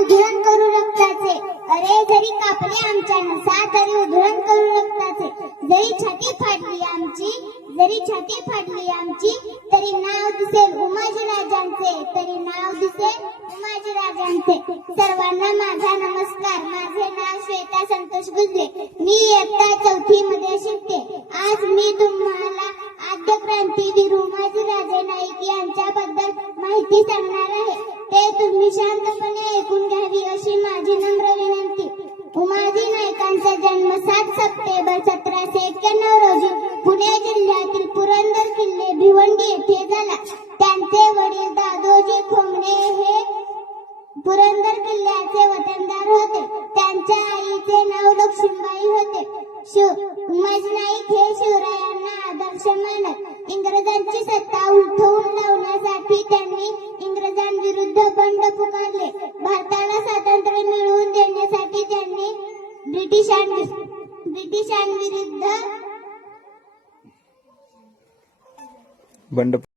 उधळण करू रक्ताचे. अरे जरी कापले आमच्या नसा तरी उधळण करू रक्ताचे. जरी छाती फाटली आमची जरी छाती फाटली आमची तरी नाव दिसेल उमाजी राजांचे. तरी नाव दिसेल उमाजी राजांचे. सर्वांना माझा नमस्कार. माझे नाव श्वेता संतोष गुजरे मी इयत्ता चौथी मध्ये शिकते. आज मी तुम्हाला आद्य क्रांतीवीर उमाजी राजे नाईक यांच्याबद्दल माहिती सांगणार आहे. ते तुम्ही शांतपणे जन्म सात सप्टेंबर सतराशे एक्क्याण्णव रोजी पुणे जिल्ह्यातील पुरंदर किल्ले भिवंडी येथे झाला. त्यांचे वडील दादोजी खोमणे हे पुरंदर किल्ल्याचे वतनदार होते. त्यांच्या आईचे नाव लक्ष्मीबाई होते. शिव उमाजी नाईक हे शिवरायांना आदर्श मानत. इंग्रजांची सत्ता उलथवून लावण्यासाठी त्यांनी इंग्रजांविरुद्ध बंड पुकारले. भारतात ब्रिटिशांवि ब्रिटिशांविरुद्ध बंड